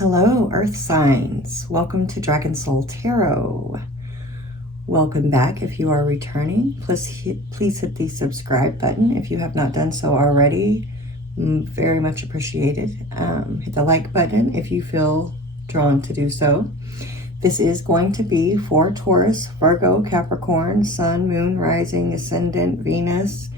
Hello, Earth signs. Welcome to Dragon Soul Tarot. Welcome back if you are returning. Please hit the subscribe button if you have not done so already. Very much appreciated. Hit the like button if you feel drawn to do so. This is going to be for Taurus, Virgo, Capricorn, Sun, Moon, Rising, Ascendant, Venus,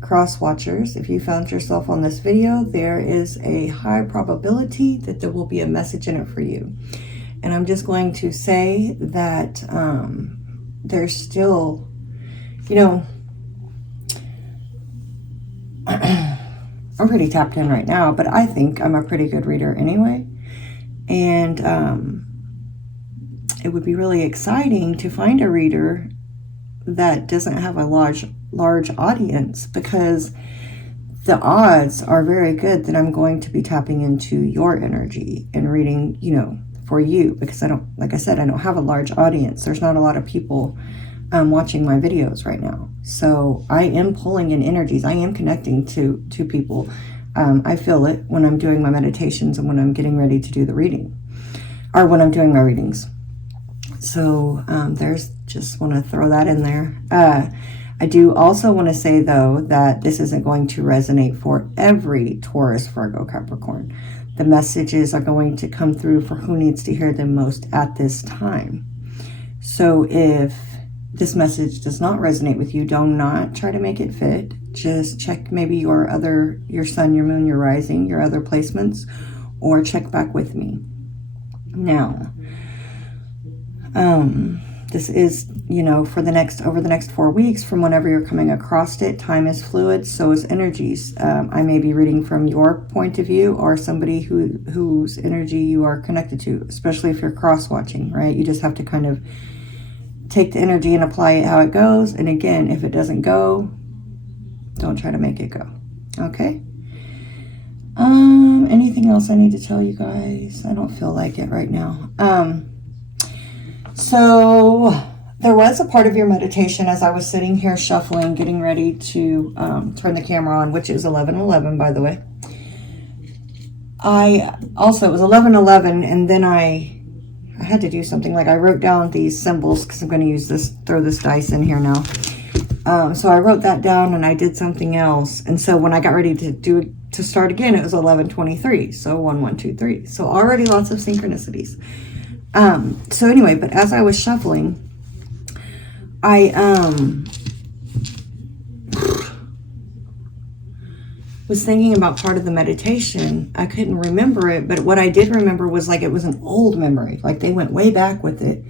cross watchers. If you found yourself on this video, there is a high probability that there will be a message in it for you. And I'm just going to say that there's still, I'm pretty tapped in right now, but I think I'm a pretty good reader anyway. And it would be really exciting to find a reader that doesn't have a large audience, because the odds are very good that I'm going to be tapping into your energy and reading, for you, because I don't have a large audience. There's not a lot of people watching my videos right now. So I am pulling in energies. I am connecting to people. I feel it when I'm doing my meditations and when I'm getting ready to do the reading, or when I'm doing my readings. So just want to throw that in there. I do also want to say, though, that this isn't going to resonate for every Taurus, Virgo, Capricorn. The messages are going to come through for who needs to hear them most at this time. So if this message does not resonate with you, do not try to make it fit. Just check maybe your sun, your moon, your rising, your other placements, or check back with me. Now, this is, over the next 4 weeks, from whenever you're coming across it. Time is fluid, so is energies. I may be reading from your point of view, or somebody whose energy you are connected to, especially if you're cross-watching, right? You just have to kind of take the energy and apply it how it goes. And again, if it doesn't go, don't try to make it go. Okay? Anything else I need to tell you guys? I don't feel like it right now. So there was a part of your meditation as I was sitting here shuffling, getting ready to turn the camera on, which is 11:11, by the way. It was 11:11, and then I had to do something. Like, I wrote down these symbols because I'm going to throw this dice in here now. So I wrote that down and I did something else. And so when I got ready to start again, it was 11:23. So 1, 1, 2, 3. So already lots of synchronicities. So anyway, but as I was shuffling, I was thinking about part of the meditation. I couldn't remember it, but what I did remember was like it was an old memory. Like they went way back with it.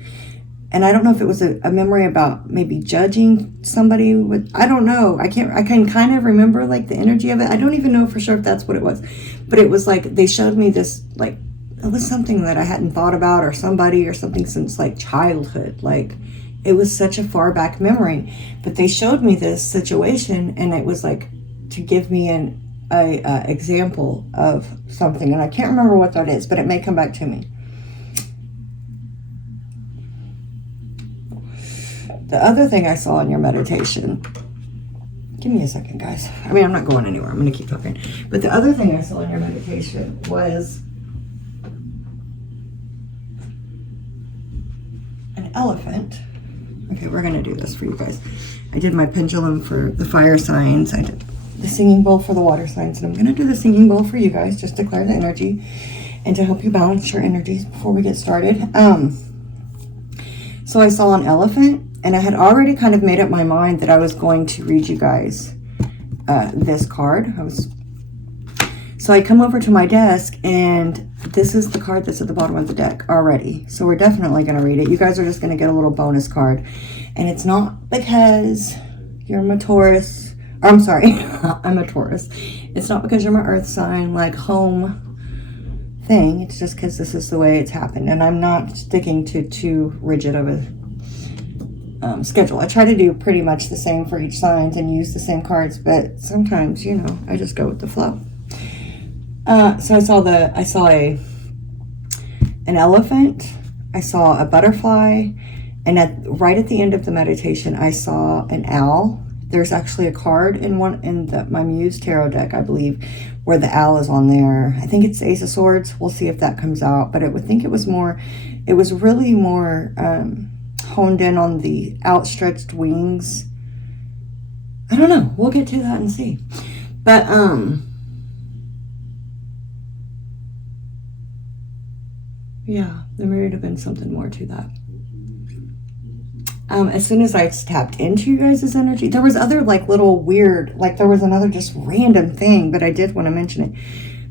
And I don't know if it was a memory about maybe judging somebody with, I don't know. I can kind of remember like the energy of it. I don't even know for sure if that's what it was. But it was like they showed me this, like, it was something that I hadn't thought about, or somebody or something since like childhood. Like, it was such a far back memory, but they showed me this situation, and it was like to give me an example of something, and I can't remember what that is, but it may come back to me. The other thing I saw in your meditation, give me a second, guys. I mean, I'm not going anywhere. I'm going to keep talking. But the other thing I saw in your meditation was an elephant. Okay, we're going to do this for you guys. I did my pendulum for the fire signs. I did the singing bowl for the water signs. And I'm going to do the singing bowl for you guys, just to clear the energy and to help you balance your energies before we get started. So I saw an elephant, and I had already kind of made up my mind that I was going to read you guys this card. So I come over to my desk, and this is the card that's at the bottom of the deck already. So we're definitely going to read it. You guys are just going to get a little bonus card. And it's not because you're my Taurus. Or, I'm sorry, I'm a Taurus. It's not because you're my earth sign, like home thing. It's just because this is the way it's happened. And I'm not sticking to too rigid of a schedule. I try to do pretty much the same for each sign and use the same cards, but sometimes, I just go with the flow. So I saw an elephant, I saw a butterfly, and right at the end of the meditation, I saw an owl, There's actually a card in my Muse Tarot deck, I believe, where the owl is on there. I think it's Ace of Swords. We'll see if that comes out. But I would think it was really more honed in on the outstretched wings. I don't know. We'll get to that and see. But yeah, there may have been something more to that. As soon as I tapped into you guys' energy, there was other like little weird, like there was another just random thing, but I did want to mention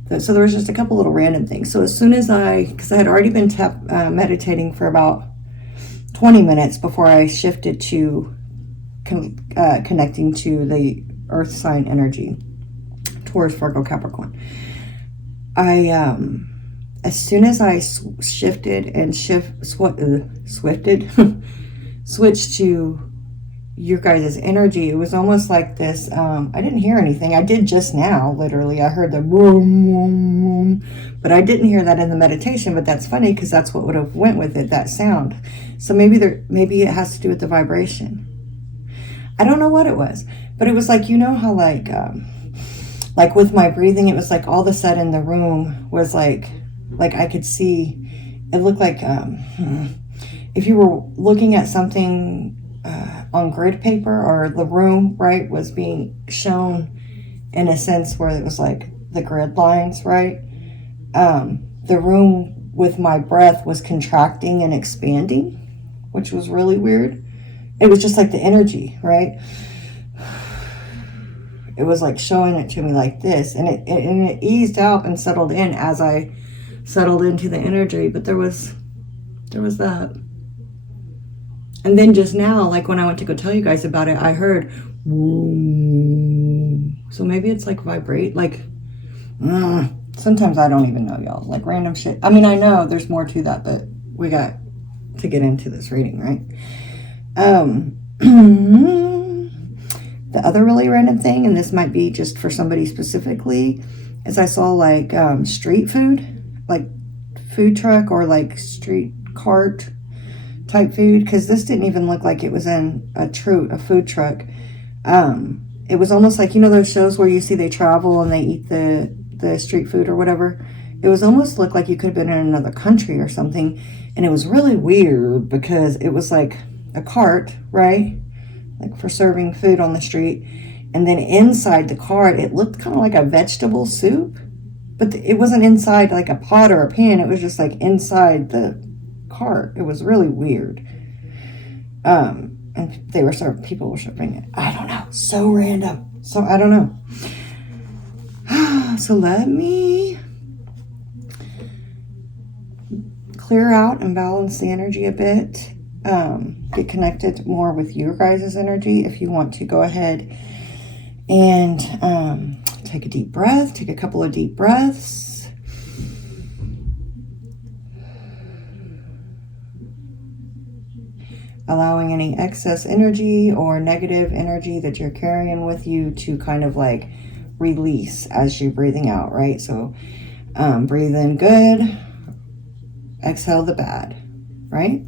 it. So there was just a couple little random things. So as soon as because I had already been meditating for about 20 minutes before I shifted to connecting to the earth sign energy, Taurus, Virgo, Capricorn. As soon as I shifted and switched to your guys' energy, it was almost like this. I didn't hear anything. I did just now, literally. I heard the boom, boom, boom, but I didn't hear that in the meditation. But that's funny because that's what would have went with it, that sound. So maybe it has to do with the vibration. I don't know what it was, but it was like, you know how like with my breathing, it was like all of a sudden the room was like I could see, it looked like if you were looking at something on grid paper, or the room, right, was being shown in a sense where it was like the grid lines, right? The room with my breath was contracting and expanding, which was really weird. It was just like the energy, right? It was like showing it to me like this, and it eased out and settled in as I settled into the energy. But there was that. And then just now, like when I went to go tell you guys about it, I heard woo. So maybe it's like vibrate, like sometimes I don't even know, y'all, like random shit. I mean, I know there's more to that, but we got to get into this reading, right? The other really random thing, and this might be just for somebody specifically, is I saw like street food, like food truck or like street cart type food, because this didn't even look like it was in a food truck. It was almost like, you know, those shows where you see they travel and they eat the street food or whatever. It was almost looked like you could have been in another country or something, and it was really weird because it was like a cart, right, like for serving food on the street, and then inside the cart it looked kind of like a vegetable soup, but it wasn't inside like a pot or a pan. It was just like inside the cart. It was really weird. And people were serving it. I don't know, so random. So I don't know. So let me clear out and balance the energy a bit. Get connected more with your guys' energy. If you want to go ahead and take a deep breath, take a couple of deep breaths. Allowing any excess energy or negative energy that you're carrying with you to kind of like release as you're breathing out, right? So breathe in good, exhale the bad, right?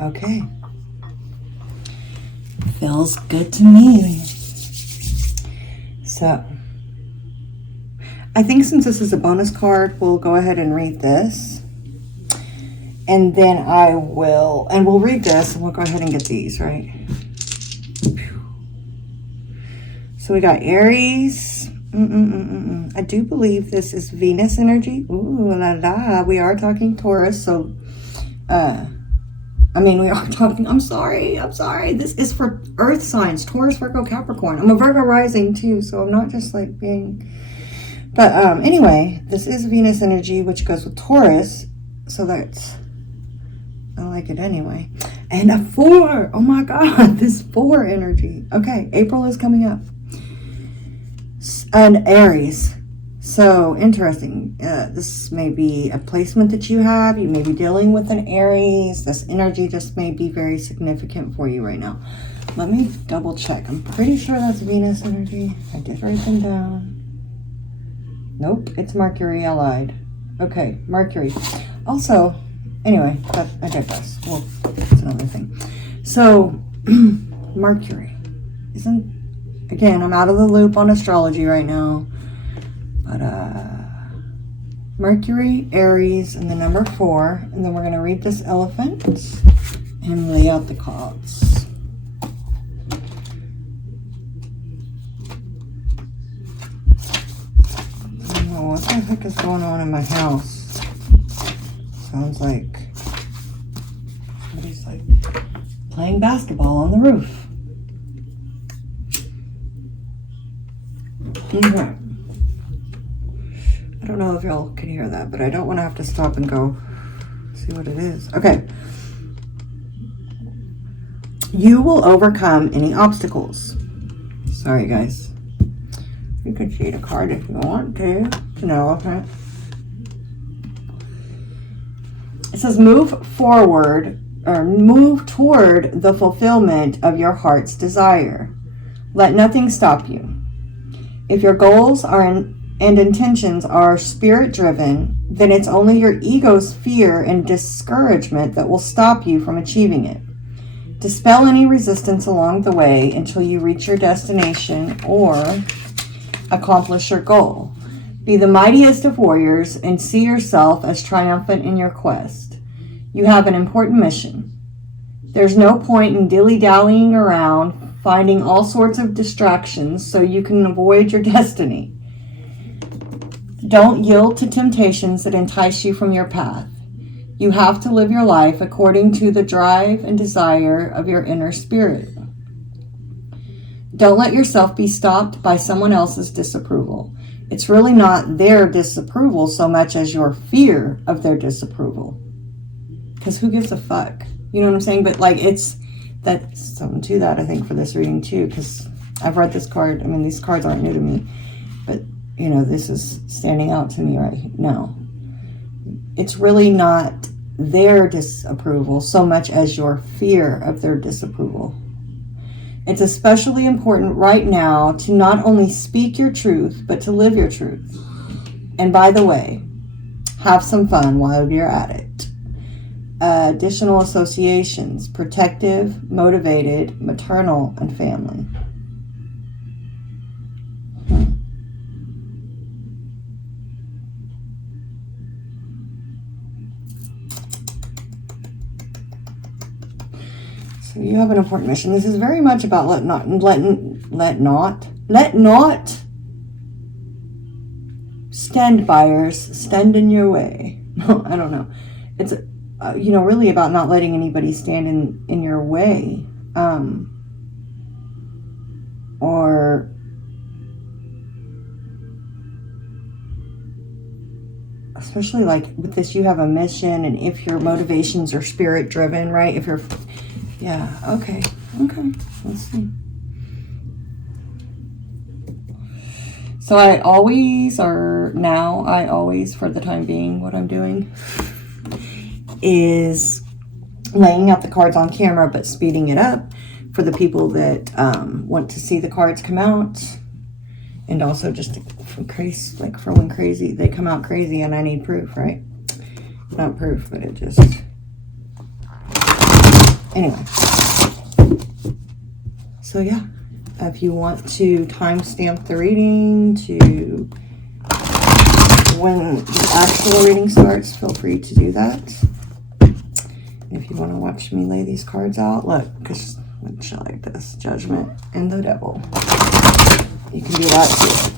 Okay. Feels good to me. So, I think since this is a bonus card, we'll go ahead and read this. And then we'll read this and we'll go ahead and get these, right? So we got Aries. I do believe this is Venus energy. Ooh la la. We are talking Taurus. So, we are talking, I'm sorry. This is for earth signs, Taurus, Virgo, Capricorn. I'm a Virgo rising too, so I'm not just like being, but anyway, this is Venus energy, which goes with Taurus. So that's, I like it anyway. And a 4. Oh my God, this 4 energy. Okay, April is coming up. And Aries. So interesting. This may be a placement that you have. You may be dealing with an Aries. This energy just may be very significant for you right now. Let me double check. I'm pretty sure that's Venus energy. I did write them down. Nope, it's Mercury allied. Okay, Mercury. Also, anyway, I digress. Well, that's another thing. So, Mercury. Again, I'm out of the loop on astrology right now. But, Mercury, Aries, and the number 4. And then we're going to read this elephant and lay out the cards. I don't know what the heck is going on in my house. Sounds like somebody's like playing basketball on the roof. Okay. I don't know if y'all can hear that, but I don't want to have to stop and go see what it is. Okay. You will overcome any obstacles. Sorry, guys. You can cheat a card if you want to. It's an elephant. It says move forward or move toward the fulfillment of your heart's desire. Let nothing stop you. If your goals and intentions are spirit-driven, then it's only your ego's fear and discouragement that will stop you from achieving it. Dispel any resistance along the way until you reach your destination or accomplish your goal. Be the mightiest of warriors and see yourself as triumphant in your quest. You have an important mission. There's no point in dilly-dallying around, finding all sorts of distractions so you can avoid your destiny. Don't yield to temptations that entice you from your path. You have to live your life according to the drive and desire of your inner spirit. Don't let yourself be stopped by someone else's disapproval. It's really not their disapproval so much as your fear of their disapproval. Because who gives a fuck? You know what I'm saying? But like that's something to that, I think, for this reading too, because I've read this card. I mean, these cards aren't new to me, but you know, this is standing out to me right now. It's really not their disapproval so much as your fear of their disapproval. It's especially important right now to not only speak your truth, but to live your truth. And by the way, have some fun while you're at it. Additional associations: protective, motivated, maternal, and family. So you have an important mission. This is very much about let not stand buyers stand in your way. I don't know. It's really about not letting anybody stand in your way, or especially like with this, you have a mission, and if your motivations are spirit driven, right? If you're, yeah, okay, let's see. So I always, for the time being, what I'm doing is laying out the cards on camera, but speeding it up for the people that want to see the cards come out, and also just for when crazy, they come out crazy and I need proof, right? Not proof, but it just, anyway. So yeah, if you want to timestamp the reading to when the actual reading starts, feel free to do that. If you want to watch me lay these cards out, look, because I like this: Judgment and the Devil. You can do that too.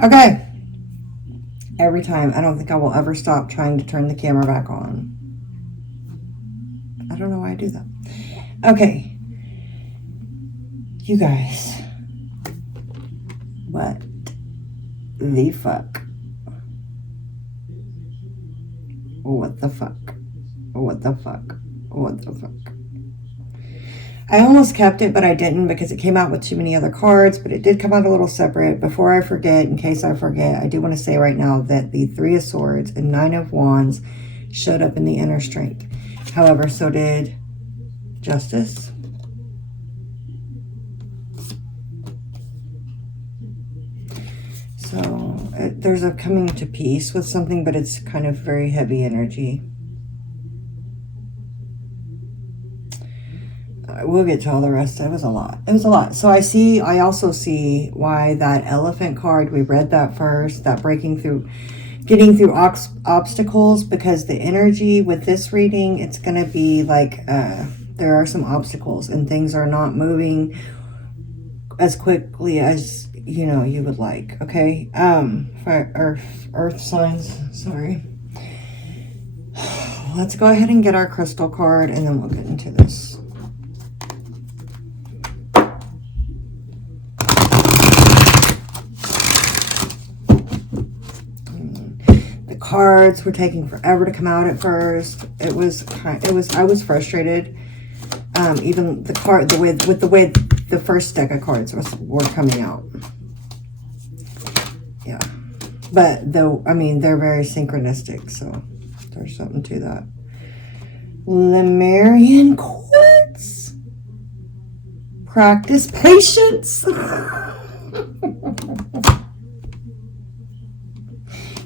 Okay. Every time. I don't think I will ever stop trying to turn the camera back on. I don't know why I do that. Okay. You guys. What the fuck? What the fuck? What the fuck? What the fuck? I almost kept it, but I didn't because it came out with too many other cards, but it did come out a little separate. Before I forget, in case I forget, I do want to say right now that the Three of Swords and Nine of Wands showed up in the Inner Strength. However, so did Justice. So there's a coming to peace with something, but it's kind of very heavy energy. We'll get to all the rest. It was a lot. It was a lot. So I also see why that Elephant card, we read that first, that getting through obstacles, because the energy with this reading, it's going to be like there are some obstacles and things are not moving as quickly as, you know, you would like. Okay. For earth signs, sorry. Let's go ahead and get our crystal card and then we'll get into this. Cards were taking forever to come out at first. I was frustrated. Even the card, with the way the first deck of cards were coming out. Yeah, but though, I mean, they're very synchronistic, so there's something to that. Lemurian quartz. Practice patience.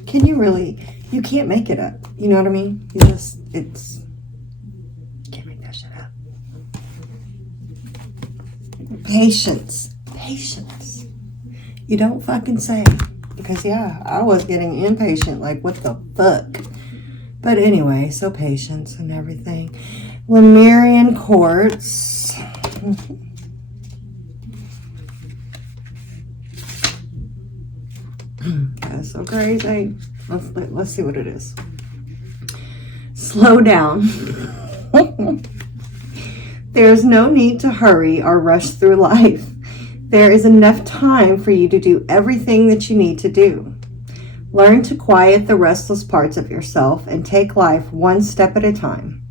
Can you really? You can't make it up. You know what I mean? You can't make that shit up. Patience. Patience. You don't fucking say. Because, yeah, I was getting impatient. Like, what the fuck? But anyway, so patience and everything. Lemurian quartz. That's so crazy. Let's see what it is. Slow down. There's no need to hurry or rush through life. There is enough time for you to do everything that you need to do. Learn to quiet the restless parts of yourself and take life one step at a time.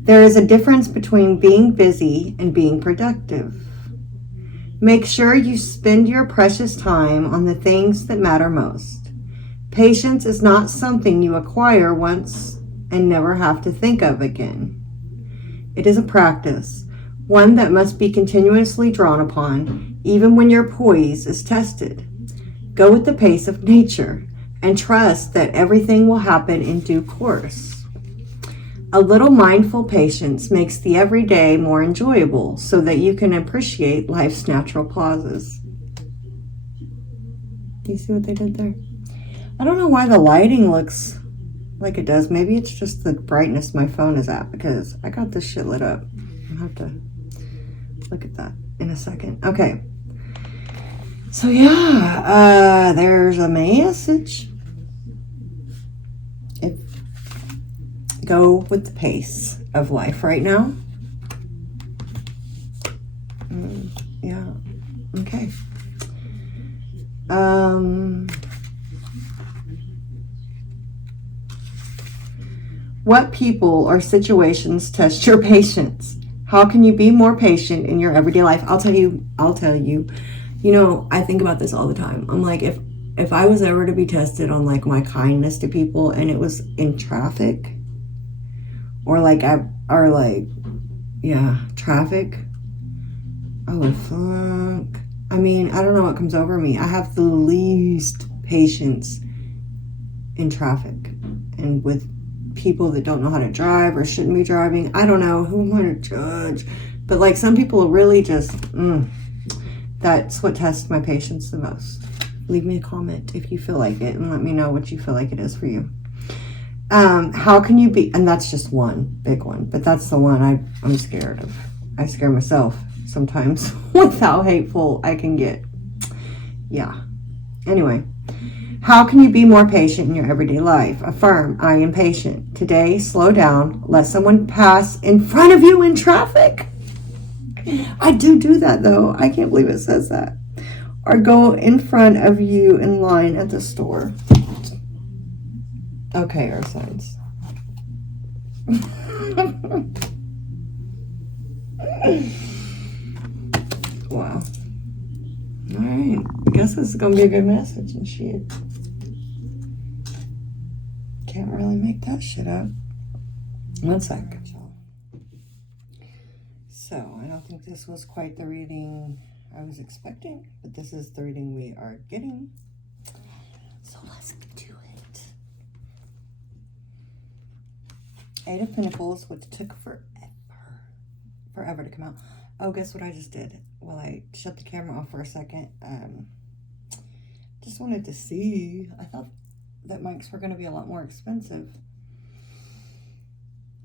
There is a difference between being busy and being productive. Make sure you spend your precious time on the things that matter most. Patience is not something you acquire once and never have to think of again. It is a practice, one that must be continuously drawn upon, even when your poise is tested. Go with the pace of nature and trust that everything will happen in due course. A little mindful patience makes the everyday more enjoyable so that you can appreciate life's natural pauses. Do you see what they did there? I don't know why the lighting looks like it does. Maybe it's just the brightness my phone is at, because I got this shit lit up. I'll have to look at that in a second. Okay. So yeah, there's a message. Go with the pace of life right now. Yeah. Okay. What people or situations test your patience? How can you be more patient in your everyday life? I'll tell you. You know, I think about this all the time. I'm like, if I was ever to be tested on like my kindness to people and it was in traffic, or traffic. Oh, fuck. I mean, I don't know what comes over me. I have the least patience in traffic and with people that don't know how to drive or shouldn't be driving. I don't know. Who am I to judge? But like, some people really just, that's what tests my patience the most. Leave me a comment if you feel like it and let me know what you feel like it is for you. How can you be, and that's just one big one, but that's the one I'm scared of. I scare myself sometimes with how hateful I can get. Yeah. Anyway, how can you be more patient in your everyday life? Affirm, I am patient. Today, slow down. Let someone pass in front of you in traffic. I do that though. I can't believe it says that. Or go in front of you in line at the store. Okay, earth signs. Wow. Alright. I guess this is going to be a good message and shit. Can't really make that shit up. One sec. So, I don't think this was quite the reading I was expecting, but this is the reading we are getting. So, let's do it. Eight of Pentacles, which took forever to come out. Oh, guess what I just did? Well, I shut the camera off for a second. Just wanted to see. I thought that mics were going to be a lot more expensive.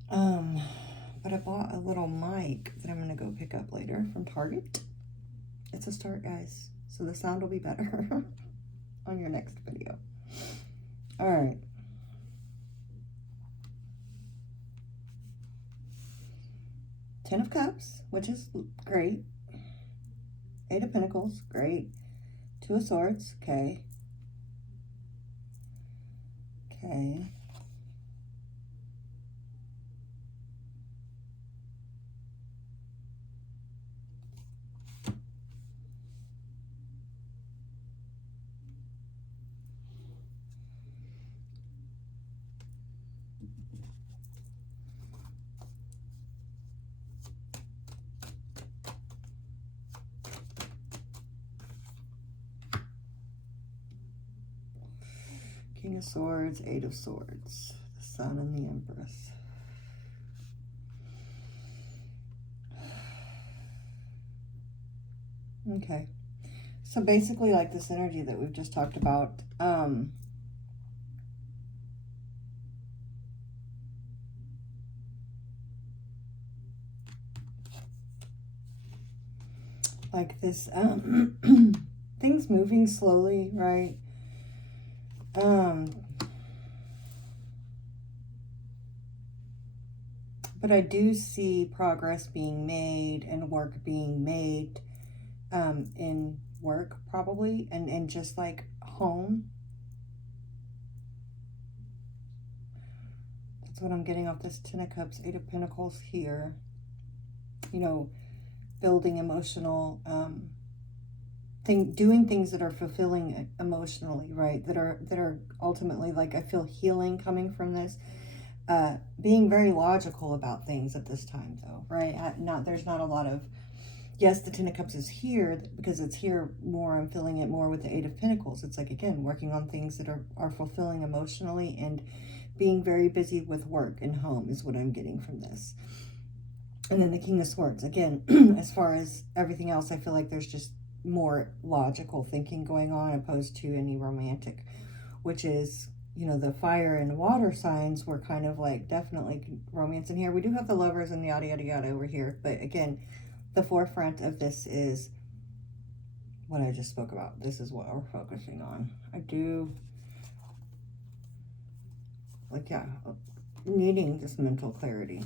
But I bought a little mic that I'm going to go pick up later from Target. It's a start, guys. So the sound will be better on your next video. All right. Ten of Cups, which is great. Eight of Pentacles, great. Two of Swords, okay. Okay. King of Swords, Eight of Swords, the Sun and the Empress. Okay. So basically, like this energy that we've just talked about, like this, things moving slowly, right? But I do see progress being made and work being made in work probably and just like home. That's what I'm getting off this Ten of Cups, Eight of Pentacles here. You know, building emotional, doing things that are fulfilling emotionally, right? That are ultimately, like, I feel healing coming from this. Being very logical about things at this time, though, right? There's not a lot of, yes, the Ten of Cups is here because it's here more. I'm feeling it more with the Eight of Pentacles. It's like, again, working on things that are fulfilling emotionally and being very busy with work and home is what I'm getting from this. And then the King of Swords, again, as far as everything else, I feel like there's just more logical thinking going on opposed to any romantic, which is, you know, the fire and water signs were kind of like definitely romance in here. We do have the Lovers and the yada yada yada over here, but again, the forefront of this is what I just spoke about. This is what we're focusing on. I do, like, yeah, needing this mental clarity.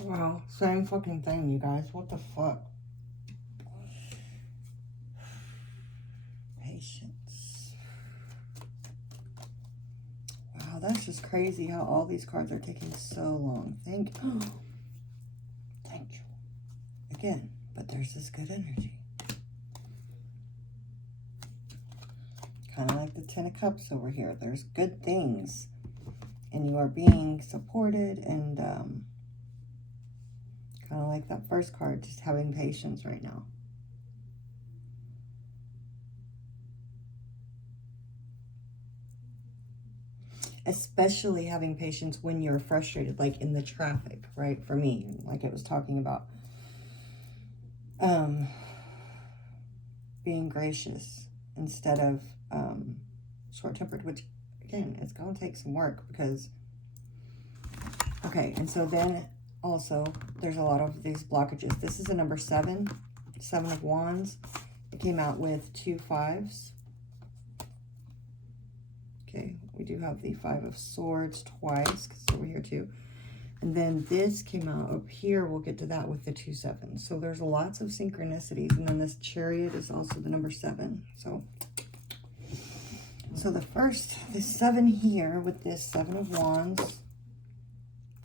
Wow, same fucking thing, you guys. What the fuck? Patience. Wow, that's just crazy how all these cards are taking so long. Thank you. Again, but there's this good energy. Kind of like the Ten of Cups over here. There's good things. And you are being supported and kind of like that first card, just having patience right now. Especially having patience when you're frustrated, like in the traffic, right? For me, like I was talking about. Being gracious instead of short-tempered, which again, it's going to take some work because, okay, and so then also there's a lot of these blockages. This is a number 7, 7 of Wands. It came out with 2 5s. Okay, we do have the 5 of Swords twice because it's over here too. And then this came out up here. We'll get to that with the 2 7s. So there's lots of synchronicities. And then this Chariot is also the number 7. So the 7 here with this 7 of Wands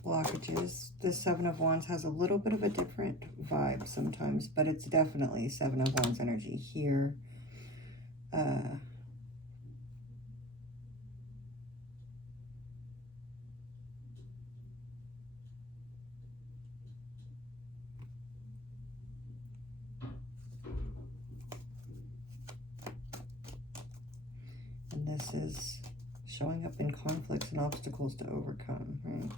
blockages. This 7 of Wands has a little bit of a different vibe sometimes, but it's definitely 7 of Wands energy here. And this is showing up in conflicts and obstacles to overcome, right?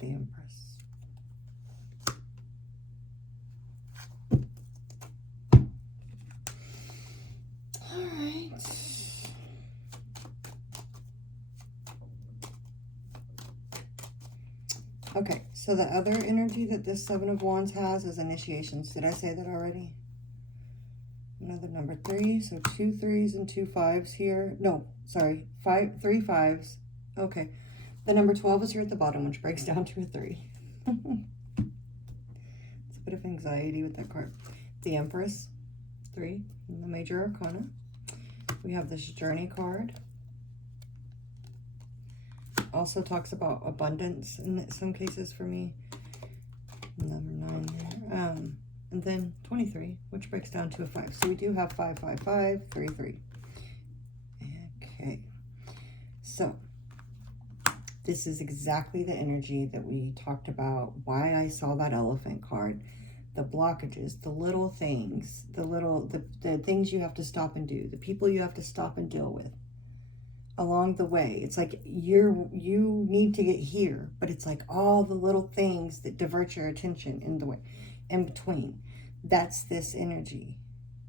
The Empress. All right. Okay, so the other energy that this 7 of Wands has is initiations. Did I say that already? Another number 3, so 2 3s and 2 5s here. No, sorry, 3 5s. Okay, the number 12 is here at the bottom, which breaks down to a 3. It's a bit of anxiety with that card. The Empress, 3, in the Major Arcana. We have this Journey card. Also talks about abundance in some cases for me. Number 9 there. And then 23, which breaks down to a 5. So we do have 5 5 5 3 3. Okay. So this is exactly the energy that we talked about, why I saw that Elephant card. The blockages, the little things, the things you have to stop and do, the people you have to stop and deal with along the way. It's like you need to get here, but it's like all the little things that divert your attention in the way, in between. That's this energy.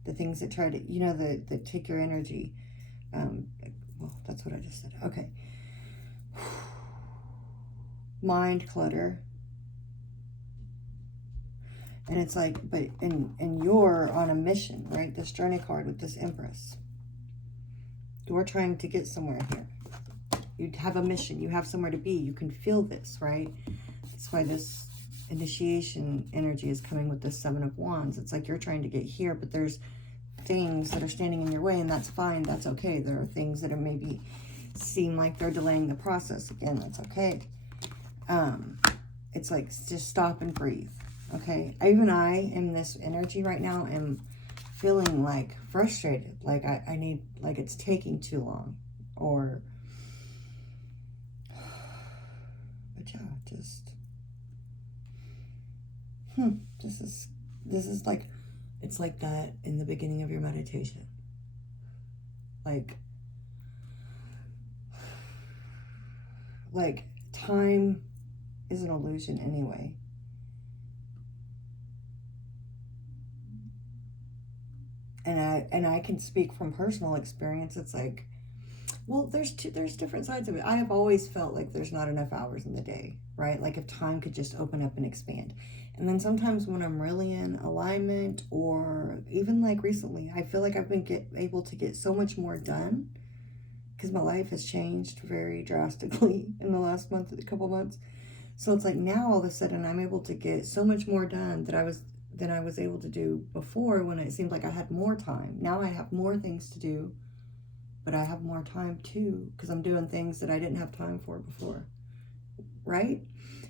The things that try to, that take your energy. Well, that's what I just said. Okay. Mind clutter. And it's like, and you're on a mission, right? This Journey card with this Empress. You're trying to get somewhere here. You have a mission. You have somewhere to be. You can feel this, right? That's why this initiation energy is coming with the 7 of Wands. It's like you're trying to get here, but there's things that are standing in your way, and that's fine. That's okay. There are things that are maybe seem like they're delaying the process. Again, that's okay. It's like, just stop and breathe. Okay. Even I, in this energy right now, am feeling like frustrated, like I need, like it's taking too long, or but yeah, just this is like, it's like that in the beginning of your meditation, like time is an illusion anyway. And I can speak from personal experience. It's like, well, there's different sides of it. I have always felt like there's not enough hours in the day, right? Like if time could just open up and expand. And then sometimes when I'm really in alignment, or even like recently, I feel like I've been able to get so much more done because my life has changed very drastically in the last couple months. So it's like now all of a sudden I'm able to get so much more done than I was able to do before, when it seemed like I had more time. Now I have more things to do, but I have more time too, because I'm doing things that I didn't have time for before, right?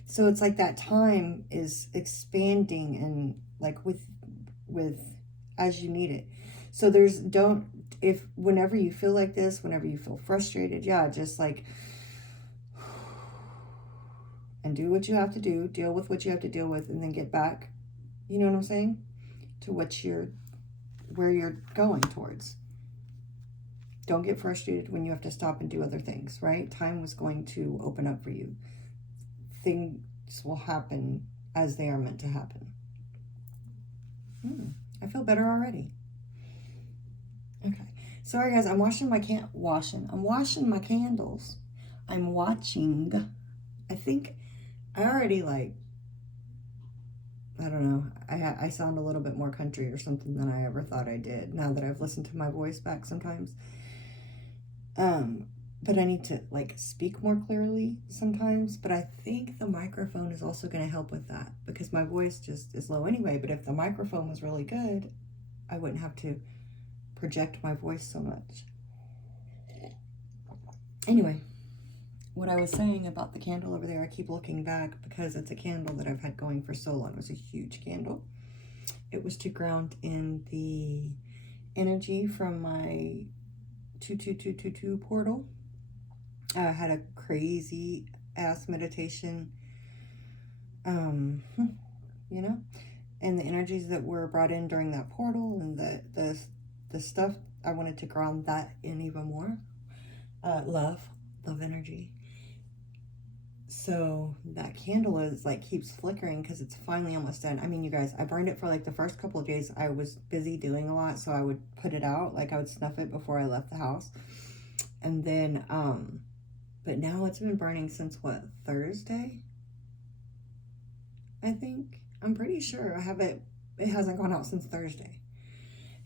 So it's like that time is expanding, and like with as you need it. So whenever you feel like this, whenever you feel frustrated, yeah, just like, and do what you have to do, deal with what you have to deal with, and then get back, you know what I'm saying, to where you're going towards. Don't get frustrated when you have to stop and do other things, right? Time was going to open up for you. Things will happen as they are meant to happen. I feel better already. Okay. Sorry, guys. I'm washing my I'm washing my candles. I'm watching. I think I already like. I don't know. I sound a little bit more country or something than I ever thought I did. Now that I've listened to my voice back sometimes. But I need to like speak more clearly sometimes. But I think the microphone is also going to help with that because my voice just is low anyway. But if the microphone was really good, I wouldn't have to project my voice so much. Anyway, what I was saying about the candle over there, I keep looking back because it's a candle that I've had going for so long. It was a huge candle. It was to ground in the energy from my 22222 portal. I had a crazy ass meditation, you know, and the energies that were brought in during that portal and the stuff, I wanted to ground that in even more. Love energy. So that candle is like keeps flickering because it's finally almost done. I mean, you guys, I burned it for like the first couple of days. I was busy doing a lot, so I would put it out, like I would snuff it before I left the house. And then, but now it's been burning since what, Thursday? I think. I'm pretty sure I have it. It hasn't gone out since Thursday.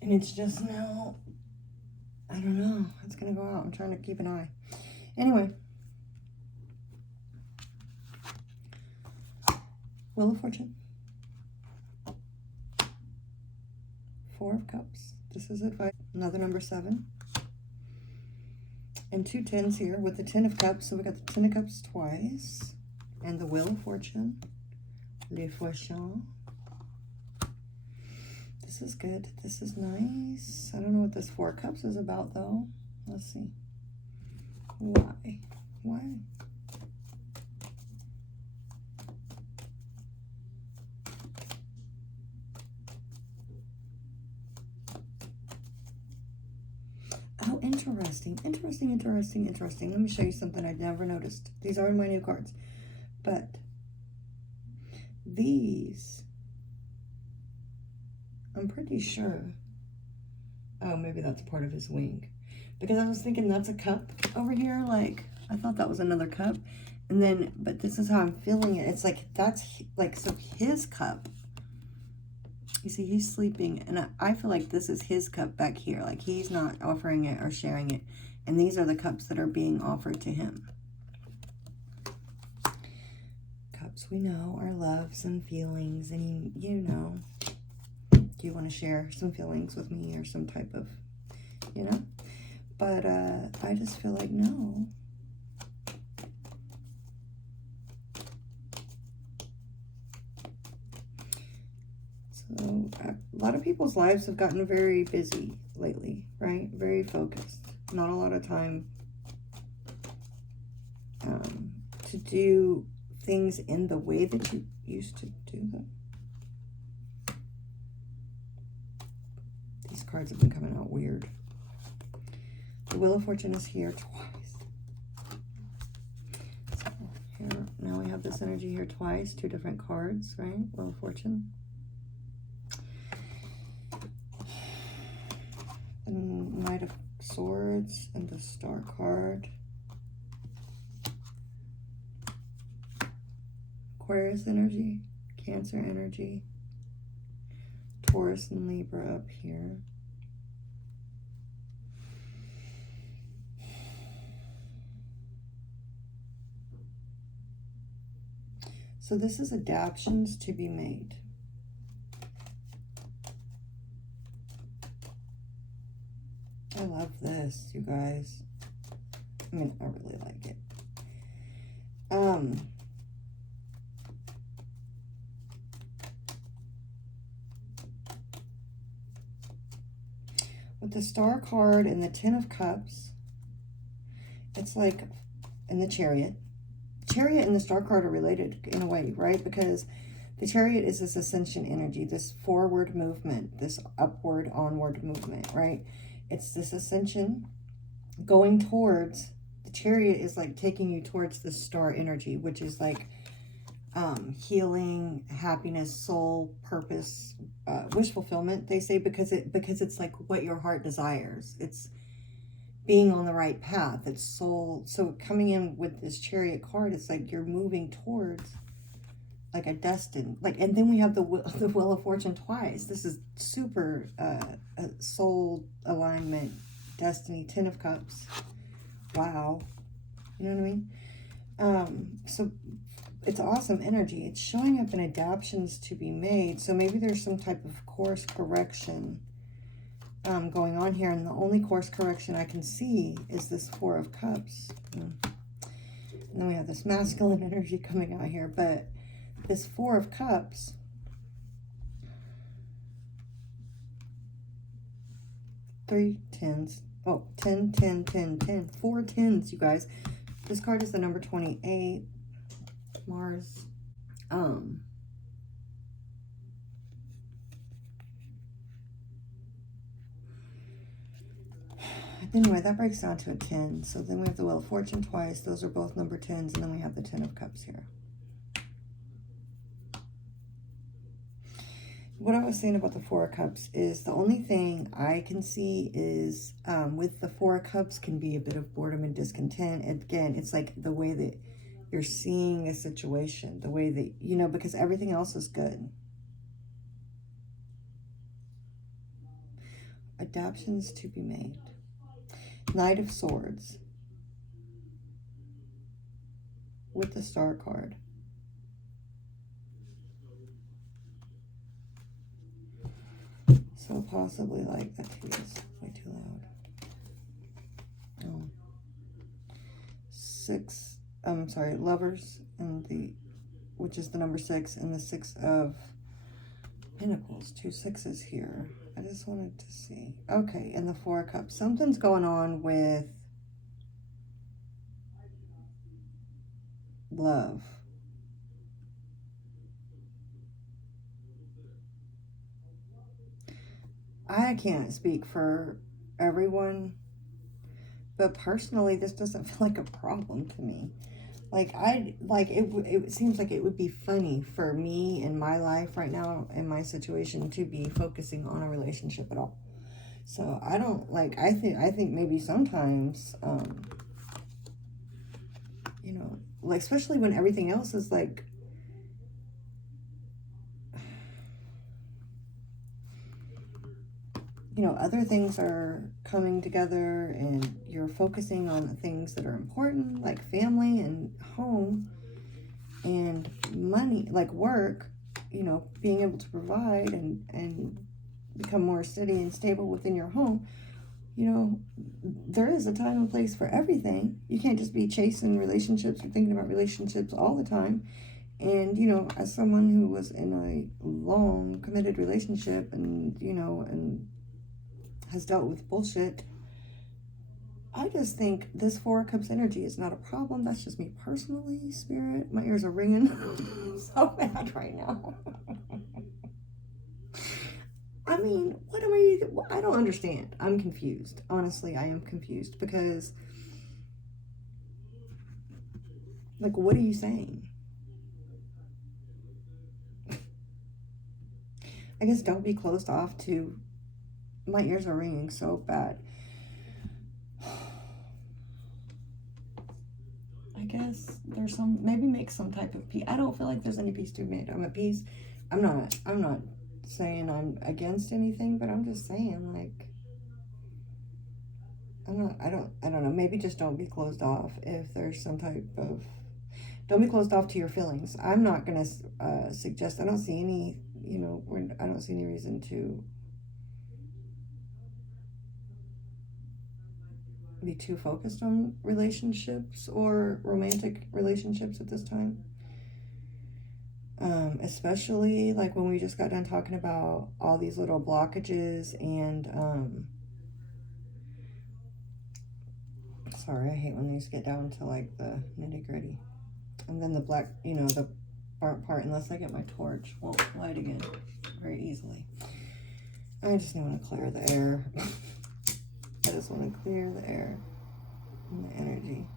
And it's just now, I don't know. It's going to go out. I'm trying to keep an eye. Anyway. Wheel of Fortune. 4 of Cups. This is advice. Another number 7. And 2 10s here with the 10 of Cups. So we got the 10 of Cups twice. And the Wheel of Fortune. Les Fortunes. This is good. This is nice. I don't know what this 4 of Cups is about, though. Let's see. Why? Oh, interesting. Let me show you something I'd never noticed. These are my new cards. But these, I'm pretty sure. Oh, maybe that's part of his wing. Because I was thinking that's a cup over here. Like, I thought that was another cup. And then, but this is how I'm feeling it. It's like, that's like, so his cup. You see, he's sleeping. And I feel like this is his cup back here. Like, he's not offering it or sharing it. And these are the cups that are being offered to him. Cups we know are loves and feelings. And you know, do you want to share some feelings with me or some type of, you know? But I just feel like no. So a lot of people's lives have gotten very busy lately, right? Very focused. Not a lot of time to do things in the way that you used to do them. These cards have been coming out weird. The Wheel of Fortune is here twice. So here, now we have this energy here twice, 2 different cards, right? Wheel of Fortune. The Knight of Swords and the Star card. Aquarius energy, Cancer energy, Taurus and Libra up here. So this is adaptions to be made. I love this, you guys. I mean, I really like it. With the Star card and the 10 of Cups, it's like, and the Chariot. Chariot and the Star card are related in a way, right? Because the Chariot is this ascension energy, this forward movement, this upward, onward movement, right? It's this ascension going towards, the Chariot is like taking you towards the star energy, which is like healing, happiness, soul, purpose, wish fulfillment. They say because it's like what your heart desires. It's being on the right path. It's soul. So coming in with this Chariot card, it's like you're moving towards like a destined, like, and then we have the Wheel of Fortune twice. This is super soul alignment, destiny, 10 of Cups. Wow. You know what I mean? So it's awesome energy. It's showing up in adaptions to be made. So maybe there's some type of course correction going on here. And the only course correction I can see is this Four of Cups. And then we have this masculine energy coming out here. But this Four of Cups, three tens. Oh, 10, 10, 10, 10. 4 tens, you guys. This card is the number 28. Mars. Anyway, that breaks down to a 10. So then we have the Wheel of Fortune twice. Those are both number 10s. And then we have the 10 of Cups here. What I was saying about the Four of Cups is the only thing I can see is with the Four of Cups can be a bit of boredom and discontent. Again, it's like the way that you're seeing a situation, the way that, you know, because everything else is good. Adaptions to be made. Knight of Swords with the Star card. So possibly like that TV is way too loud. Oh. Lovers and which is the number 6 and the 6 of Pentacles. 2 6s here. I just wanted to see. Okay, and the Four of Cups. Something's going on with love. I can't speak for everyone, but personally, this doesn't feel like a problem to me. It seems like it would be funny for me in my life right now, in my situation, to be focusing on a relationship at all. So I don't I think maybe sometimes, you know, like, especially when everything else is like, you know, other things are coming together and you're focusing on the things that are important, like family and home and money, like work, you know, being able to provide and become more steady and stable within your home. You know, there is a time and place for everything. You can't just be chasing relationships or thinking about relationships all the time. And, you know, as someone who was in a long committed relationship and, you know, and has dealt with bullshit, I just think this Four of Cups energy is not a problem. That's just me personally, Spirit. My ears are ringing so bad right now. I mean, what am I don't understand. I'm confused. Honestly, I am confused because, like, what are you saying? I guess don't be closed off to, my ears are ringing so bad. I guess there's maybe make some type of peace. I don't feel like there's any peace to be made. I'm at peace. I'm not saying I'm against anything, but I'm just saying, like, I don't know. Maybe just don't be closed off if there's some type of, don't be closed off to your feelings. I'm not going to suggest, I don't see any, you know, I don't see any reason to be too focused on relationships or romantic relationships at this time. Especially like when we just got done talking about all these little blockages and sorry, I hate when these get down to like the nitty-gritty. And then the black, you know, the burnt part, unless I get my torch, won't light again very easily. I just want to clear the air. I just want to clear the air and the energy.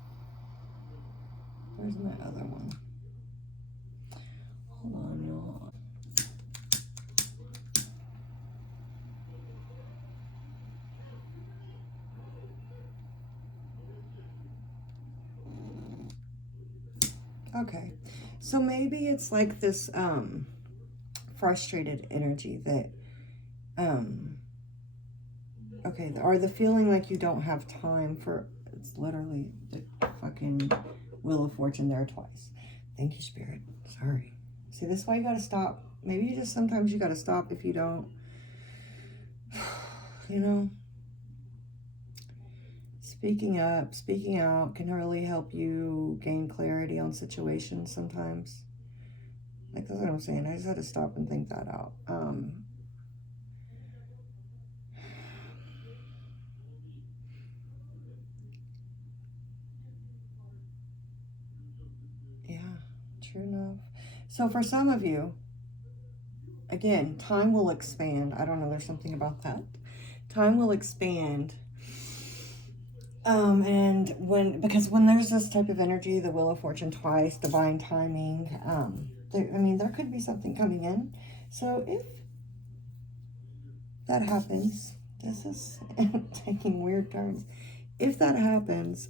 Where's my other one? Okay. So maybe it's like this frustrated energy that okay, or the feeling like you don't have time for, it's literally the fucking Wheel of Fortune there twice. Thank you, Spirit. Sorry. See, this is why you gotta stop. Maybe you just, sometimes you gotta stop if you don't, you know. Speaking up, speaking out can really help you gain clarity on situations sometimes. Like, that's what I'm saying. I just had to stop and think that out. Yeah, true enough. So for some of you, again, time will expand. I don't know, there's something about that. Time will expand. And because when there's this type of energy, the Wheel of Fortune twice, divine timing, there could be something coming in. So if that happens, this is taking weird turns. If that happens,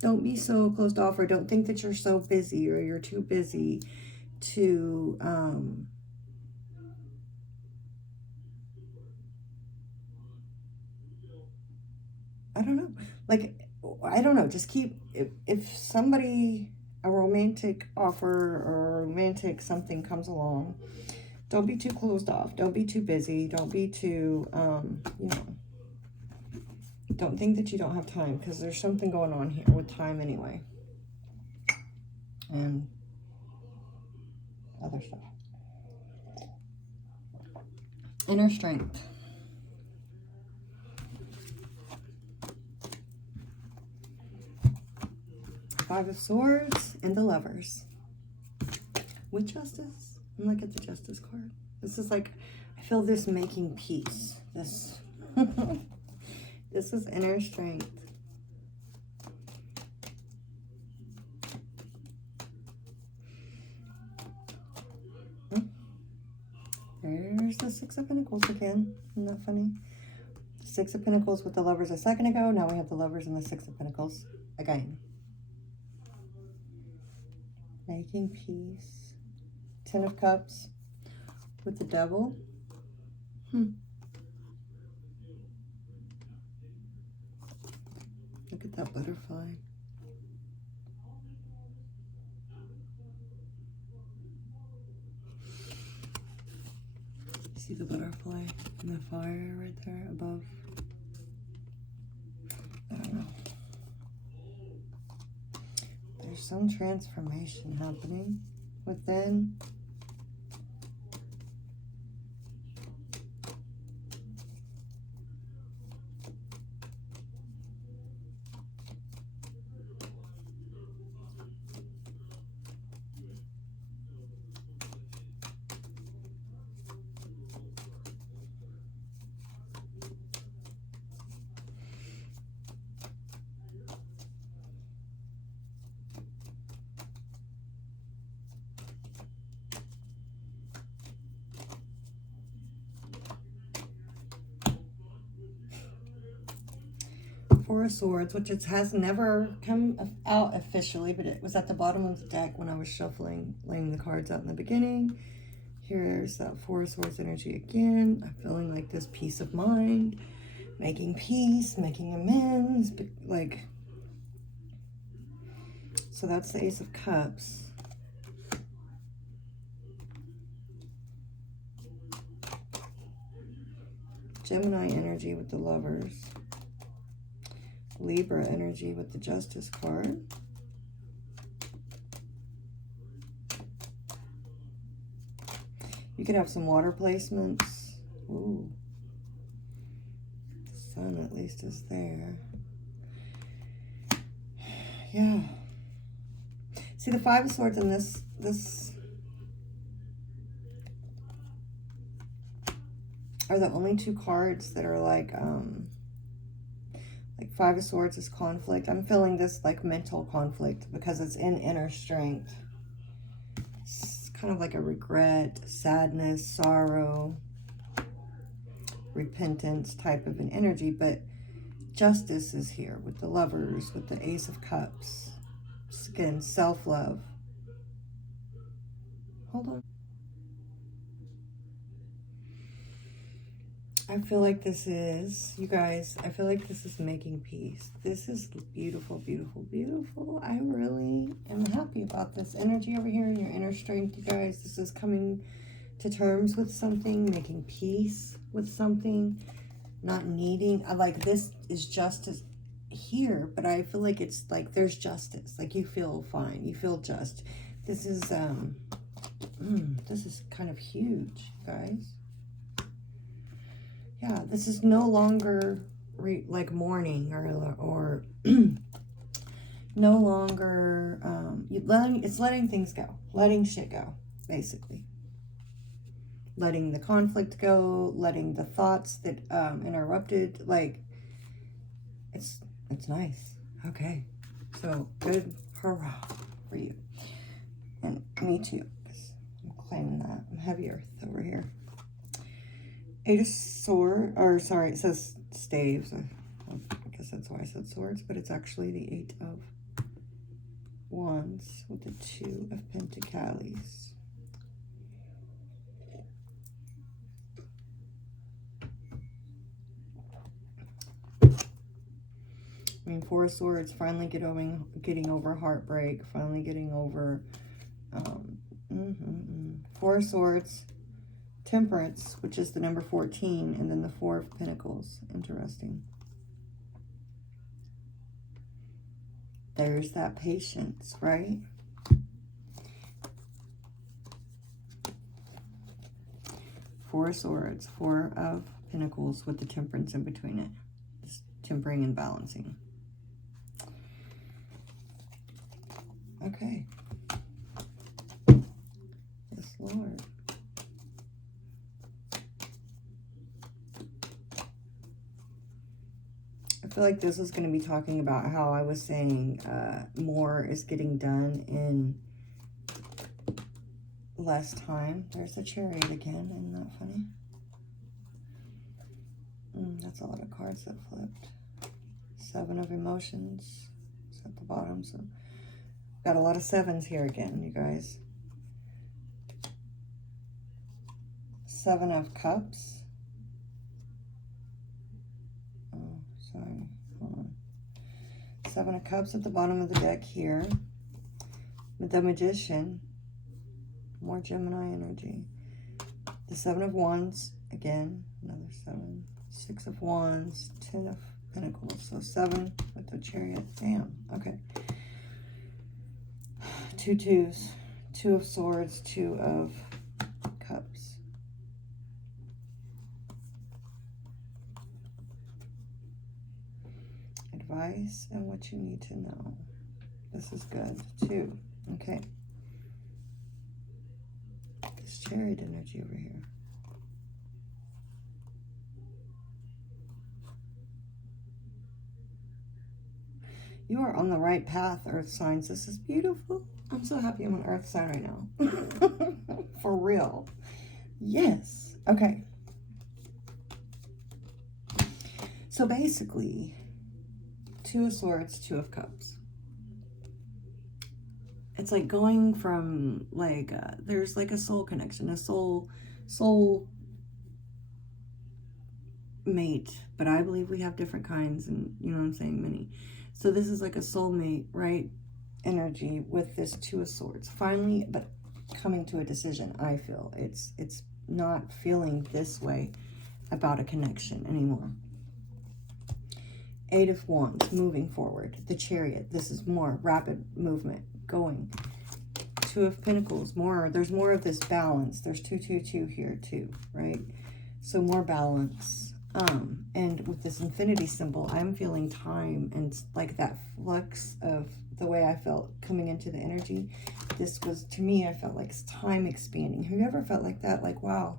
don't be so closed off, or don't think that you're so busy or you're too busy to I don't know. Like, I don't know. Just keep, if somebody, a romantic offer or romantic something comes along, don't be too closed off. Don't be too busy. Don't be too, don't think that you don't have time, because there's something going on here with time anyway. And other stuff. Inner strength. Five of Swords and the Lovers. With Justice. And look at the Justice card. This is like, I feel this making peace. This, this is inner strength. There's the Six of Pentacles again. Isn't that funny? Six of Pentacles with the Lovers a second ago. Now we have the Lovers and the Six of Pentacles again. Making peace. Ten of Cups with the Devil. Look at that butterfly. See the butterfly and the fire right there above? I don't know. There's some transformation happening within. Four of Swords, which it has never come out officially, but it was at the bottom of the deck when I was shuffling, laying the cards out in the beginning. Here's that Four of Swords energy again. I'm feeling like this peace of mind, making peace, making amends, like, so that's the Ace of Cups. Gemini energy with the Lovers. Libra energy with the Justice card. You could have some water placements. Ooh. The sun at least is there. Yeah. See, the Five of Swords in this are the only two cards that are like Five of Swords is conflict. I'm feeling this like mental conflict because it's in inner strength. It's kind of like a regret, sadness, sorrow, repentance type of an energy, but Justice is here with the Lovers, with the Ace of Cups. again, self-love. Hold on. I feel like this is, you guys, I feel like this is making peace. This is beautiful, beautiful, beautiful. I really am happy about this energy over here in your inner strength, you guys. This is coming to terms with something, making peace with something, not needing, like this is justice here, but I feel like it's like there's justice. Like you feel fine, you feel just. This is kind of huge, guys. Yeah, this is no longer like mourning or no longer it's letting things go, letting shit go, basically. Letting the conflict go, letting the thoughts that interrupted, like it's nice. Okay, so good, hurrah for you, and me too. I'm claiming that. I'm heavy earth over here. 8 of swords, or sorry, it says staves. I guess that's why I said swords, but it's actually the 8 of wands with the 2 of pentacles. I mean, 4 of swords, finally getting over heartbreak, finally getting over 4 of swords, temperance, which is the number 14, and then the 4 of pentacles. Interesting. There's that patience, right? Four of swords, 4 of pentacles with the temperance in between it. Just tempering and balancing. Okay. Yes, Lord. I feel like this is going to be talking about how I was saying more is getting done in less time. There's the Chariot again. Isn't that funny? That's a lot of cards that flipped. 7 of emotions. It's at the bottom. So got a lot of 7s here again, you guys. 7 of cups. Sorry, hold on. 7 of cups at the bottom of the deck here. With the Magician. More Gemini energy. The 7 of wands. Again, another 7. 6 of wands. 10 of pentacles. So 7 with the Chariot. Damn. Okay. 2 twos. 2 of swords. 2 of cups. Advice and what you need to know. This is good too. Okay. This Chariot energy over here. You are on the right path, Earth signs. This is beautiful. I'm so happy I'm an Earth sign right now. For real. Yes. Okay. So basically, 2 of swords, 2 of cups. It's like going from like there's like a soul connection, a soul mate, but I believe we have different kinds, and you know what I'm saying, many. So this is like a soulmate, right? Energy with this 2 of swords. Finally, but coming to a decision. I feel it's not feeling this way about a connection anymore. 8 of wands, moving forward. The Chariot, this is more rapid movement, going. 2 of pentacles, there's more of this balance. There's 2, 2, 2 here too, right? So more balance. And with this infinity symbol, I'm feeling time and like that flux of the way I felt coming into the energy. This was, to me, I felt like time expanding. Have you ever felt like that? Like, wow.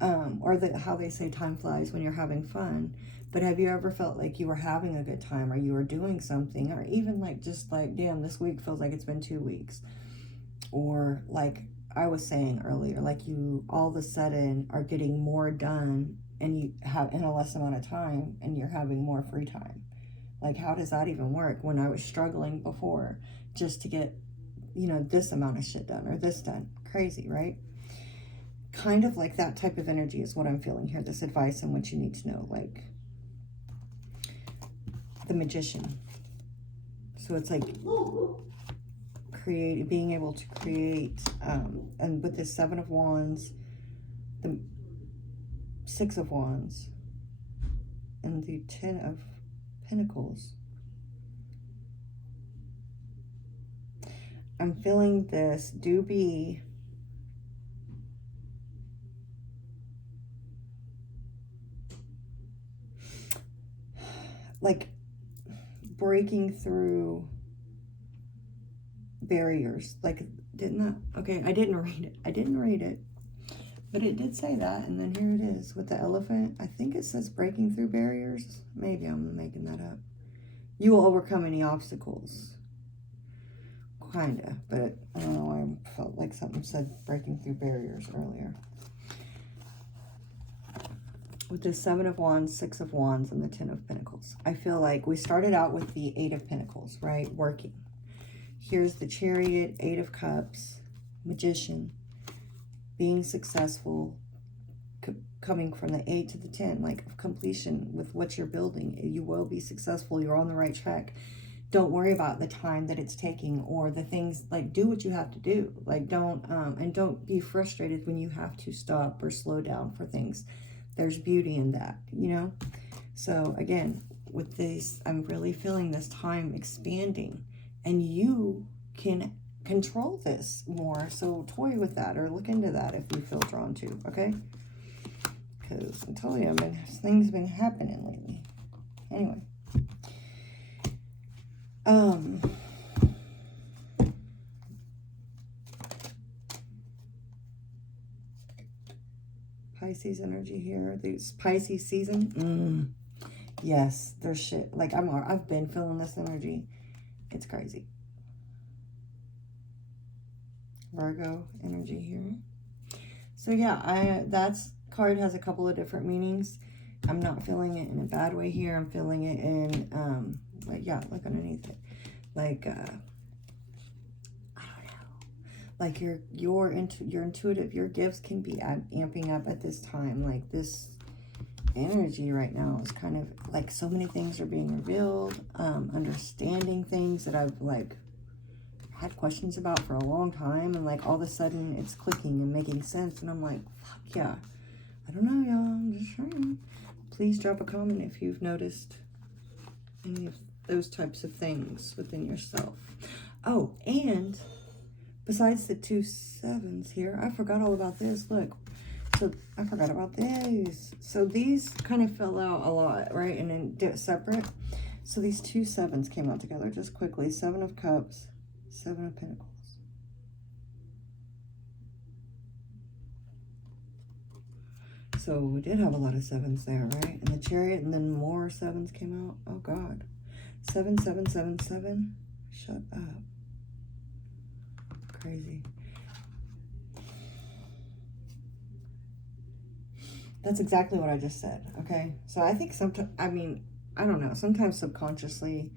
Or how they say time flies when you're having fun. But have you ever felt like you were having a good time, or you were doing something, or even like just like, damn, this week feels like it's been 2 weeks. Or like I was saying earlier, like you all of a sudden are getting more done and you have in a less amount of time, and you're having more free time. Like, how does that even work? When I was struggling before just to get, you know, this amount of shit done or this done. Crazy, right? Kind of like that type of energy is what I'm feeling here. This advice and what you need to know, like the Magician. So it's like being able to create, and with this 7 of Wands, the 6 of Wands, and the 10 of Pentacles. I'm feeling this. Do be like breaking through barriers. Like, didn't that? Okay, I didn't read it. I didn't read it. But it did say that, and then here it is with the elephant. I think it says breaking through barriers. Maybe I'm making that up. You will overcome any obstacles. Kinda, but I don't know. I felt like something said breaking through barriers earlier. With the 7 of Wands, 6 of Wands, and the 10 of Pentacles. I feel like we started out with the 8 of Pentacles, right? Working. Here's the Chariot, 8 of Cups, Magician, being successful, coming from the 8 to the 10, like completion with what you're building. You will be successful. You're on the right track. Don't worry about the time that it's taking or the things, like do what you have to do. Like don't be frustrated when you have to stop or slow down for things. There's beauty in that, you know? So again, with this, I'm really feeling this time expanding, and you can control this more. So toy with that or look into that if you feel drawn to, okay? Because I'm telling you, things have been happening lately. Anyway. Pisces energy here. This Pisces season. Yes, there's shit. Like I've been feeling this energy. It's crazy. Virgo energy here. So yeah, that's card has a couple of different meanings. I'm not feeling it in a bad way here. I'm feeling it in like, yeah, look underneath it. Like I don't know. Like your intuitive, your gifts can be amping up at this time. Like this energy right now is kind of like so many things are being revealed, understanding things that I've like had questions about for a long time, and like all of a sudden it's clicking and making sense, and I'm like, fuck yeah. I don't know, y'all. I'm just saying. Please drop a comment if you've noticed any of those types of things within yourself. Oh, and besides the 2 7s here, I forgot all about this. Look, so I forgot about these. So these kind of fell out a lot, right? And then separate. So these 2 7s came out together just quickly. 7 of Cups, 7 of Pentacles. So we did have a lot of 7s there, right? And the Chariot, and then more 7s came out. Oh, God. 7, 7, 7, 7. Shut up. Crazy. That's exactly what I just said, okay? So I think sometimes, I mean, I don't know. Sometimes subconsciously,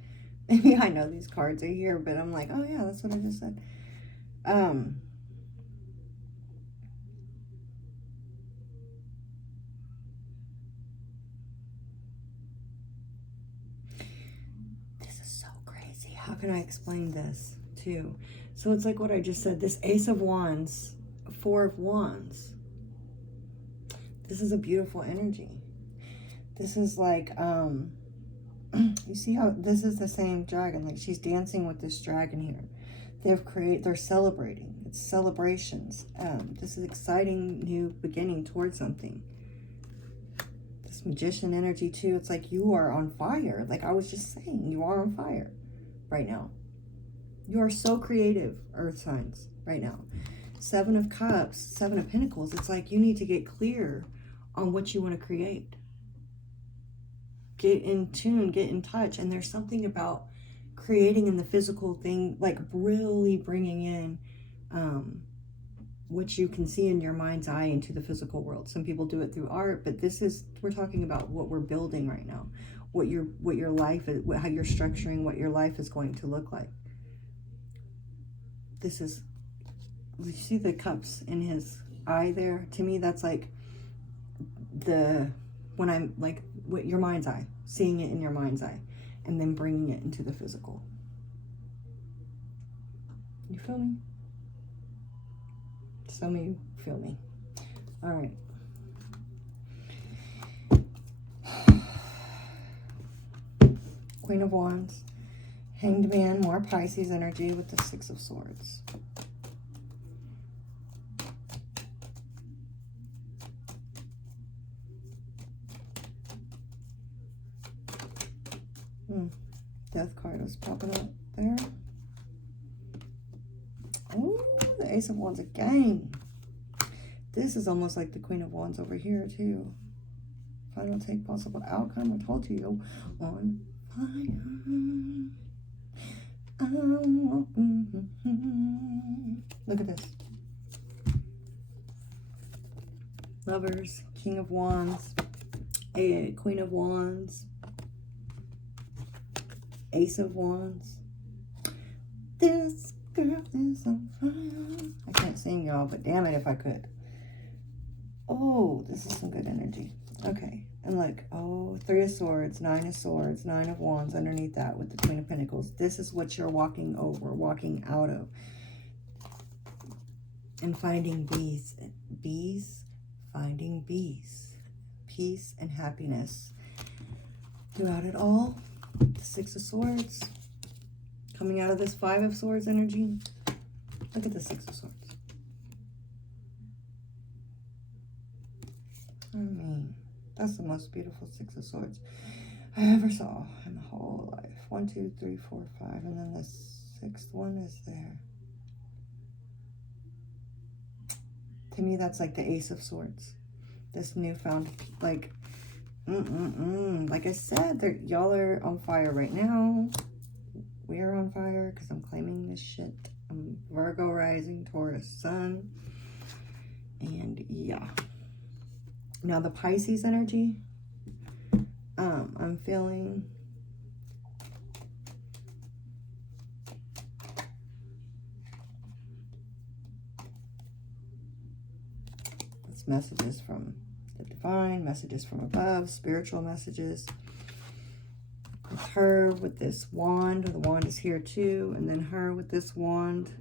maybe I know these cards are here, but I'm like, oh, yeah, that's what I just said. How can I explain this too? So it's like what I just said, this Ace of Wands, 4 of Wands. This is a beautiful energy. This is like, you see how this is the same dragon, like she's dancing with this dragon here. They're celebrating. It's celebrations. This is exciting new beginning towards something. This Magician energy too. It's like you are on fire. Like I was just saying, you are on fire right now. You are so creative, Earth signs, right now. 7 of Cups, 7 of Pentacles. It's like you need to get clear on what you want to create. Get in tune, get in touch. And there's something about creating in the physical thing, like really bringing in what you can see in your mind's eye into the physical world. Some people do it through art, but we're talking about what we're building right now. What your life is, how you're structuring what your life is going to look like. this is, you see the cups in his eye there? To me, that's like when I'm like, with your mind's eye, seeing it in your mind's eye, and then bringing it into the physical. You feel me? Some of you feel me. All right. Queen of Wands. Hanged Man, more Pisces energy with the Six of Swords. Death card was popping up there. Oh, the Ace of Wands again. This is almost like the Queen of Wands over here too. Final take, possible outcome. I told you, on fire. Look at this. Lovers, King of Wands, a Queen of Wands, Ace of Wands. This girl is on fire. I can't sing, y'all, but damn it if I could. Oh, this is some good energy. Okay, and look, oh, Three of Swords, Nine of Swords, Nine of Wands underneath that with the Queen of Pentacles. This is what you're walking over, walking out of. And finding finding bees, peace and happiness throughout it all. The Six of Swords, coming out of this Five of Swords energy. Look at the Six of Swords. I mean, that's the most beautiful Six of Swords I ever saw in my whole life. 1, 2, 3, 4, 5, and then the sixth one is there. To me, that's like the Ace of Swords. This newfound, like, like I said, y'all are on fire right now. We are on fire because I'm claiming this shit. I'm Virgo rising, Taurus sun. And yeah. Now the Pisces energy, I'm feeling it's messages from the divine, messages from above, spiritual messages. With her with this wand, the wand is here too, and then her with this wand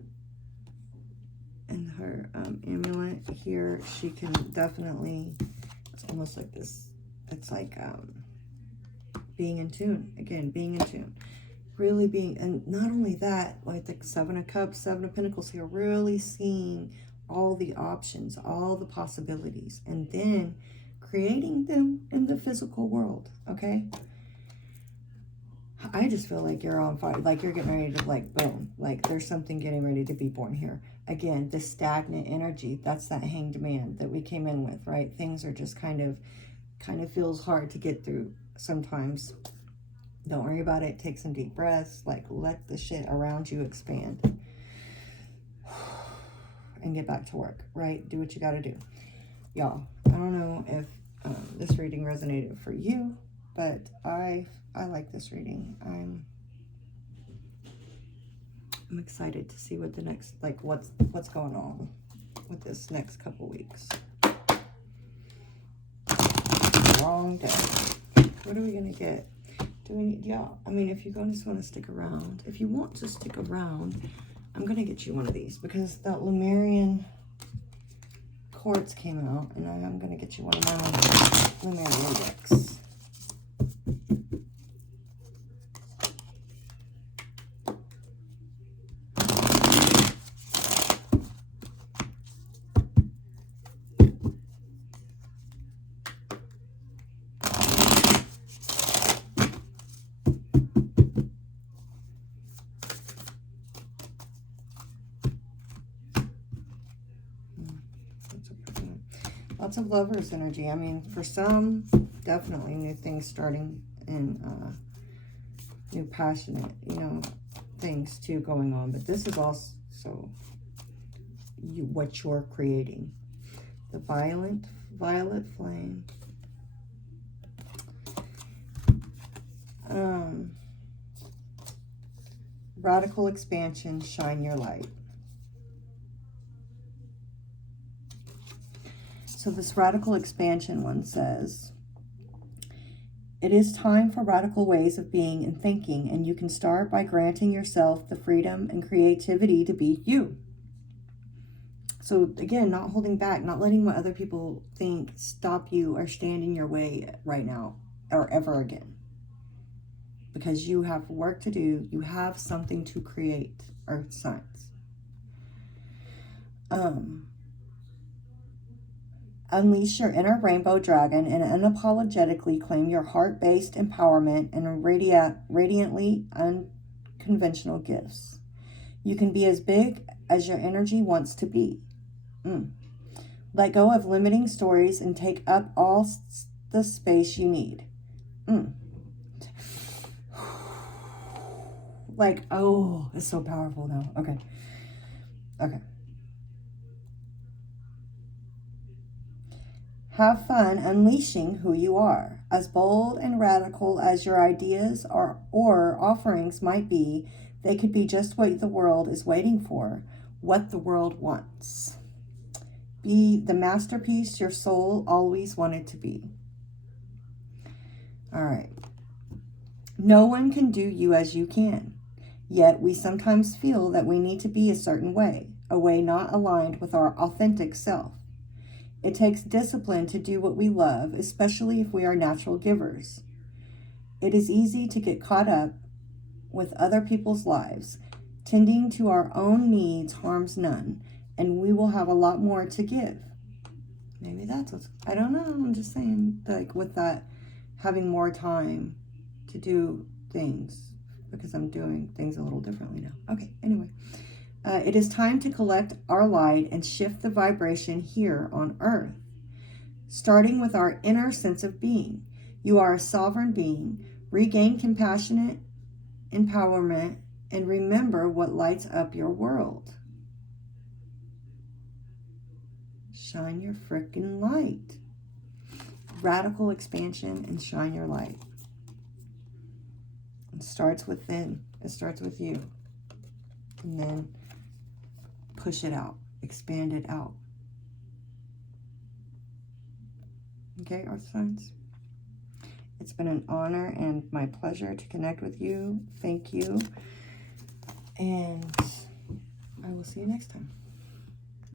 and her amulet here. She can definitely, it's almost like this, it's like being in tune. Again, being in tune. Really being, and not only that, like the Seven of Cups, Seven of Pentacles here, really seeing all the options, all the possibilities, and then creating them in the physical world, okay? I just feel like you're on fire, like you're getting ready to, like, boom, like there's something getting ready to be born here. Again, the stagnant energy, that's that Hanged Man that we came in with, right? Things are just kind of feels hard to get through sometimes. Don't worry about it. Take some deep breaths. Like, let the shit around you expand. And get back to work, right? Do what you got to do. Y'all, I don't know if this reading resonated for you, but I like this reading. I'm excited to see what the next, like, what's going on with this next couple weeks. Long day. What are we gonna get? Do we need, yeah, I mean, if you just want to stick around, if you want to stick around, I'm gonna get you one of these because that Lemurian quartz came out, and I'm gonna get you one of my Lemurian decks. Lots of Lovers energy. I mean, for some, definitely new things starting and new passionate, you know, things too going on. But this is also what you're creating. The violet flame. Radical expansion, shine your light. So this radical expansion one says, it is time for radical ways of being and thinking, and you can start by granting yourself the freedom and creativity to be you. So again, not holding back, not letting what other people think stop you or stand in your way right now or ever again. Because you have work to do. You have something to create, earth signs. Unleash your inner rainbow dragon and unapologetically claim your heart-based empowerment and radiantly unconventional gifts. You can be as big as your energy wants to be. Let go of limiting stories and take up all the space you need. Like, oh, it's so powerful now. Okay. Have fun unleashing who you are. As bold and radical as your ideas or offerings might be, they could be just what the world is waiting for, what the world wants. Be the masterpiece your soul always wanted to be. All right. No one can do you as you can. Yet we sometimes feel that we need to be a certain way, a way not aligned with our authentic self. It takes discipline to do what we love, especially if we are natural givers. It is easy to get caught up with other people's lives. Tending to our own needs harms none, and we will have a lot more to give. Maybe that's what's, I don't know, I'm just saying, like with that, having more time to do things, because I'm doing things a little differently now. Okay, anyway. It is time to collect our light and shift the vibration here on Earth, starting with our inner sense of being. You are a sovereign being. Regain compassionate empowerment and remember what lights up your world. Shine your freaking light. Radical expansion and shine your light. It starts within. It starts with you. And then push it out. Expand it out. Okay, Earth signs? It's been an honor and my pleasure to connect with you. Thank you. And I will see you next time.